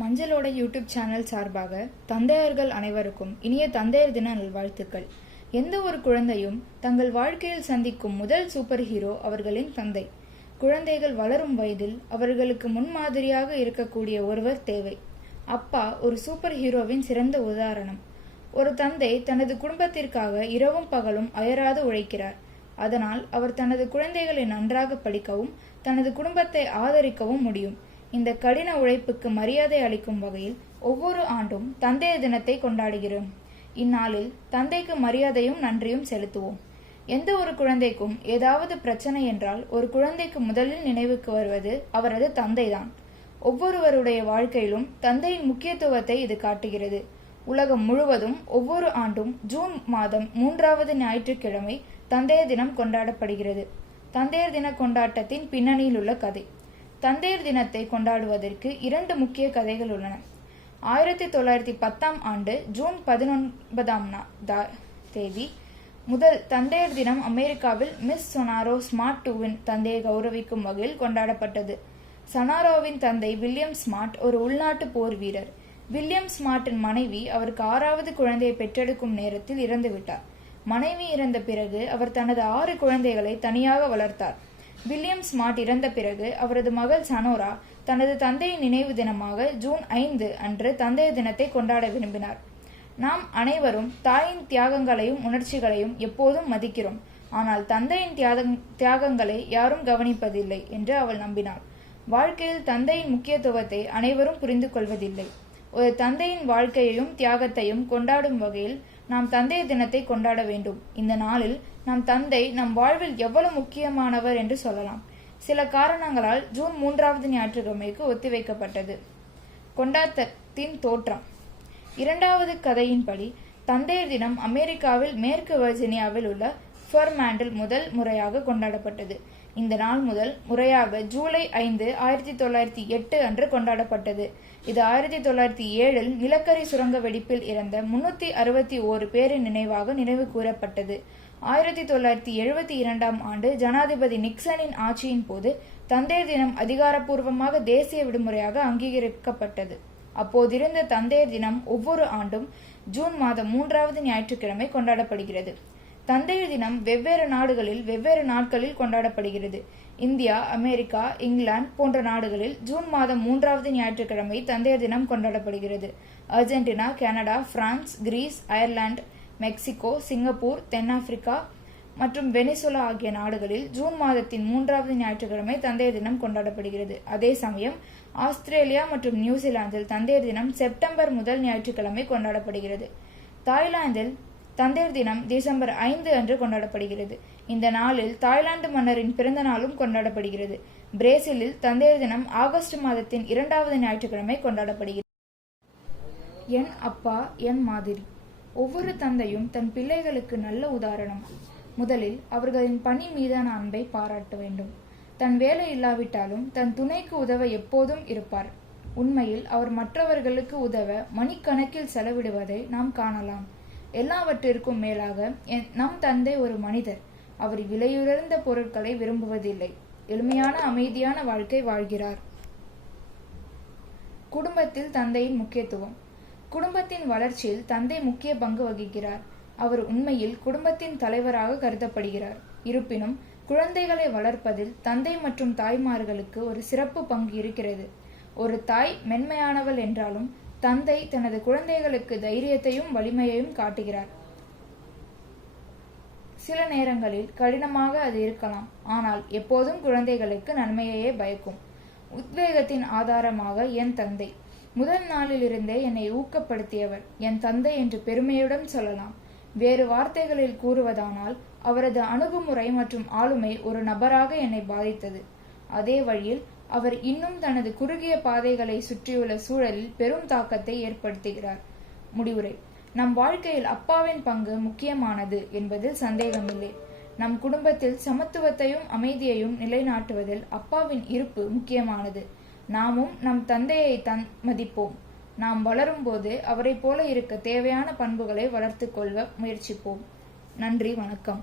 மஞ்சளோட YouTube channel சார்பாக தந்தையர்கள் அனைவருக்கும் இனிய தந்தையர் தின நல்வாழ்த்துக்கள். எந்த ஒரு குழந்தையும் தங்கள் வாழ்க்கையில் சந்திக்கும் முதல் சூப்பர் ஹீரோ அவர்களின் தந்தை. குழந்தைகள் வளரும் வயதில் அவர்களுக்கு முன்மாதிரியாக இருக்கக்கூடிய ஒருவர் தேவை. அப்பா ஒரு சூப்பர் ஹீரோவின் சிறந்த உதாரணம். ஒரு தந்தை தனது குடும்பத்திற்காக இரவும் பகலும் அயராது உழைக்கிறார். அதனால் அவர் தனது குழந்தைகளை நன்றாக படிக்கவும் தனது குடும்பத்தை ஆதரிக்கவும் முடியும். இந்த கடின உழைப்புக்கு மரியாதை அளிக்கும் வகையில் ஒவ்வொரு ஆண்டும் தந்தையர் தினத்தை கொண்டாடுகிறோம். இந்நாளில் தந்தைக்கு மரியாதையும் நன்றியும் செலுத்துவோம். எந்த ஒரு குழந்தைக்கும் ஏதாவது பிரச்சனை என்றால் ஒரு குழந்தைக்கு முதலில் நினைவுக்கு வருவது அவரது தந்தைதான். ஒவ்வொருவருடைய வாழ்க்கையிலும் தந்தையின் முக்கியத்துவத்தை இது காட்டுகிறது. உலகம் முழுவதும் ஒவ்வொரு ஆண்டும் ஜூன் மாதம் 3வது ஞாயிற்றுக்கிழமை தந்தையர் தினம் கொண்டாடப்படுகிறது. தந்தையர் தின கொண்டாட்டத்தின் பின்னணியில் உள்ள கதை. தந்தையர் தினத்தை கொண்டாடுவதற்கு 2 முக்கிய கதைகள் உள்ளன. 1910 ஆண்டு ஜூன் 19ஆம் தேதி முதல் தந்தையர் தினம் அமெரிக்காவில் மிஸ் சொனாரோ ஸ்மார்ட் 2வின் தந்தையை கௌரவிக்கும் வகையில் கொண்டாடப்பட்டது. சொனாரோவின் தந்தை வில்லியம் ஸ்மார்ட் ஒரு உள்நாட்டு போர் வீரர். வில்லியம் ஸ்மார்ட்டின் மனைவி அவருக்கு 6வது குழந்தையை பெற்றெடுக்கும் நேரத்தில் இறந்துவிட்டார். மனைவி இறந்த பிறகு அவர் தனது 6 குழந்தைகளை தனியாக வளர்த்தார். வில்லியம் ஸ்மார்ட் இறந்த பிறகு அவரது மகள் சனோரா தனது தந்தையின் நினைவு தினமாக ஜூன் 5 அன்று தந்தையர் தினத்தை கொண்டாட விரும்பினார். நாம் அனைவரும் தாயின் தியாகங்களையும் உணர்ச்சிகளையும் எப்போதும் மதிக்கிறோம். ஆனால் தந்தையின் தியாகங்களை யாரும் கவனிப்பதில்லை என்று அவள் நம்பினாள். வாழ்க்கையில் தந்தையின் முக்கியத்துவத்தை அனைவரும் புரிந்து கொள்வதில்லை. ஒரு தந்தையின் வாழ்க்கையையும் தியாகத்தையும் கொண்டாடும் வகையில் நாம் தந்தையர் தினத்தை கொண்டாட வேண்டும். இந்த நாளில் நம் தந்தை நம் வாழ்வில் எவ்வளவு முக்கியமானவர் என்று சொல்லலாம். சில காரணங்களால் ஜூன் 3வது ஞாயிற்றுக்கிழமைக்கு ஒத்திவைக்கப்பட்டது. கொண்டாட்டத்தின் தோற்றம். 2வது கதையின்படி தந்தையர் தினம் அமெரிக்காவில் மேற்கு வர்ஜீனியாவில் உள்ள ஃபெர்மாண்டில் முதல் முறையாக கொண்டாடப்பட்டது. இந்த நாள் முதல் முறையாக ஜூலை 5, 1908 அன்று கொண்டாடப்பட்டது. இது 1907இல் நிலக்கரி சுரங்க வெடிப்பில் இறந்த 361 பேரின் நினைவாக நினைவு கூறப்பட்டது. 1972ஆம் ஆண்டு ஜனாதிபதி நிக்சனின் ஆட்சியின் போது தந்தையர் தினம் அதிகாரப்பூர்வமாக தேசிய விடுமுறையாக அங்கீகரிக்கப்பட்டது. அப்போதிருந்த தந்தையர் தினம் ஒவ்வொரு ஆண்டும் ஜூன் மாதம் 3வது ஞாயிற்றுக்கிழமை கொண்டாடப்படுகிறது. தந்தையர் தினம் வெவ்வேறு நாடுகளில் வெவ்வேறு நாட்களில் கொண்டாடப்படுகிறது. இந்தியா, அமெரிக்கா, இங்கிலாந்து போன்ற நாடுகளில் ஜூன் மாதம் 3வது ஞாயிற்றுக்கிழமை தந்தையர் தினம் கொண்டாடப்படுகிறது. Argentina, Canada, France, Greece, Ireland, Mexico, Singapore, தென்னாப்பிரிக்கா மற்றும் வெனிசுலா ஆகிய நாடுகளில் ஜூன் மாதத்தின் 3வது ஞாயிற்றுக்கிழமை தந்தையர் தினம் கொண்டாடப்படுகிறது. அதே சமயம் ஆஸ்திரேலியா மற்றும் நியூசிலாந்தில் தந்தையர் தினம் செப்டம்பர் முதல் ஞாயிற்றுக்கிழமை கொண்டாடப்படுகிறது. தாய்லாந்தில் தந்தையர் தினம் டிசம்பர் 5 அன்று கொண்டாடப்படுகிறது. இந்த நாளில் தாய்லாந்து மன்னரின் பிறந்த நாளும் கொண்டாடப்படுகிறது. பிரேசிலில் தந்தையர் தினம் ஆகஸ்ட் மாதத்தின் 2வது ஞாயிற்றுக்கிழமை கொண்டாடப்படுகிறது. என் அப்பா என் மாதிரி. ஒவ்வொரு தந்தையும் தன் பிள்ளைகளுக்கு நல்ல உதாரணம். முதலில் அவர்களின் பணி மீதான அன்பை பாராட்ட வேண்டும். தன் வேலை இல்லாவிட்டாலும் தன் துணைக்கு உதவ எப்போதும் இருப்பார். உண்மையில் அவர் மற்றவர்களுக்கு உதவ மணிக்கணக்கில் செலவிடுவதை நாம் காணலாம். எல்லாவற்றிற்கும் மேலாக நம் தந்தை ஒரு மனிதர். அவர் விலையுயர்ந்த பொருட்களை விரும்புவதில்லை. எளிமையான அமைதியான வாழ்க்கை வாழ்கிறார். குடும்பத்தில் தந்தையின் முக்கியத்துவம். குடும்பத்தின் வளர்ச்சியில் தந்தை முக்கிய பங்கு வகிக்கிறார். அவர் உண்மையில் குடும்பத்தின் தலைவராக கருதப்படுகிறார். இருப்பினும் குழந்தைகளை வளர்ப்பதில் தந்தை மற்றும் தாய்மார்களுக்கு ஒரு சிறப்பு பங்கு இருக்கிறது. ஒரு தாய் மென்மையானவள் என்றாலும் தந்தை தனது குழந்தைகளுக்கு தைரியத்தையும் வலிமையையும் காட்டுகிறார். சில நேரங்களில் கடினமாக அது இருக்கலாம், ஆனால் எப்போதும் குழந்தைகளுக்கு நன்மையையே பயக்கும். உத்வேகத்தின் ஆதாரமாக என் தந்தை. முதல் நாளிலிருந்தே என்னை ஊக்கப்படுத்தியவர் என் தந்தை என்று பெருமையுடன் சொல்லலாம். வேறு வார்த்தைகளில் கூறுவதானால் அவரது அணுகுமுறை மற்றும் ஆளுமை ஒரு நபராக என்னை பாதித்தது. அதே வழியில் அவர் இன்னும் தனது குறுகிய பாதைகளை சுற்றியுள்ள சூழலில் பெரும் தாக்கத்தை ஏற்படுத்துகிறார். முடிவுரை. நம் வாழ்க்கையில் அப்பாவின் பங்கு முக்கியமானது என்பதில் சந்தேகமில்லை. நம் குடும்பத்தில் சமத்துவத்தையும் அமைதியையும் நிலைநாட்டுவதில் அப்பாவின் இருப்பு முக்கியமானது. நாமும் நம் தந்தையை மதிப்போம். நாம் வளரும்போது அவரை போல இருக்க தேவையான பண்புகளை வளர்த்து கொள்ள முயற்சிப்போம். நன்றி, வணக்கம்.